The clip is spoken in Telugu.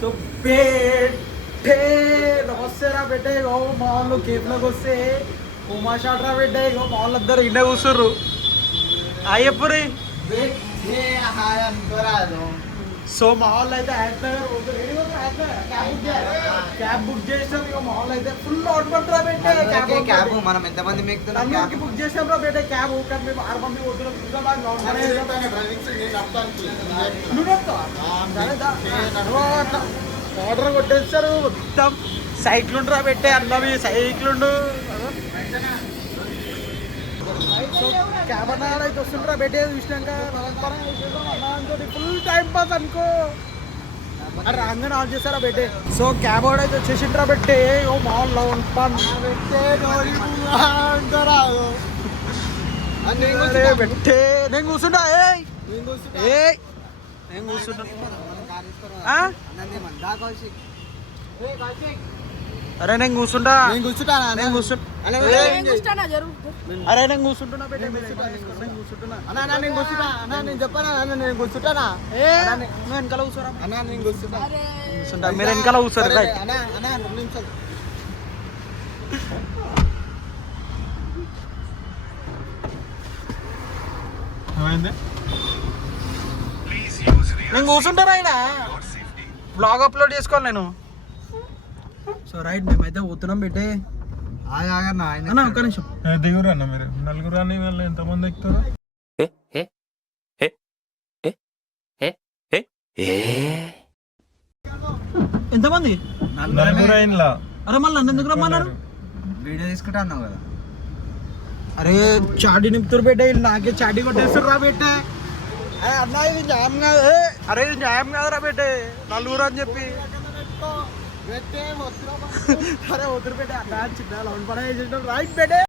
సో బేటే నమస్తే రా బేటే ఇగో మా వాళ్ళు కేఫ్లోకి వస్తే ఉమా షాట్ రా బేటే ఇగో మా వాళ్ళందరూ ఇండే కూర్చుర్రు అయ్యప్పురి సో మా వాళ్ళు అయితే క్యాబ్ బుక్ చేసాం ఇక మా వాళ్ళు అయితే ఫుల్ అవుట్ పట్టరా బేటే క్యాబ్ మనం ఎంతమంది మీకు బుక్ చేసాం రా బేటే క్యాబ్ కానీ మేము 6 మంది పోతున్నాం ఇంకా బాగా ఆర్డర్ కొట్టేస్తారు మొత్తం సైకిల్ ఉండరా పెట్టే అన్నవి సైకిల్ ఉండు క్యాబ్ అన్న అయితే వస్తుంటారా పెట్టే చూసినాక ఫుల్ టైం పాస్ అనుకో అరే రాగానే ఆన్ చేస్తారా పెట్టే సో క్యాబ్ వాడు అయితే వచ్చేసిండ్రా పెట్టే ఓ మాల్లో పెట్టే నేను కూర్చుంటా ఏ నేను కూర్చుంటా అరే నేను కూర్చుంటా అరే నేను కూర్చుంటున్నా వెనకాల కూర్చోరా మీరు వెనకాల కూర్చోరు నేను కూర్చుంటారా ఆయన బ్లాగ్ అప్లోడ్ చేసుకోవాలి నేను సో రైట్ మేమైతే పోతున్నాం పెట్టే అన్న ఒక్క నిమిషం దిగురు అన్న మీరు నలుగురు అని వాళ్ళు ఎంతమంది ఎక్కుతారు ఎంతమంది నలుగురు అయినలా అరే మళ్ళీ నన్ను ఎందుకు రమ్మన్నారు వీడియో తీసుకుంటా అన్నావు కదా అరే చాటి నింపుతురు పెట్టే నాకే చాటి కొట్టేస్తారు రా పెట్టే అన్న ఇది న్యాయం కాదు అరే ఇది న్యాయం కాదురా పెట్టే నలుగురు అని చెప్పి అరే వద్దురు పెట్టే అన్న చిన్న లౌన్ పడ రైట్ పెట్టే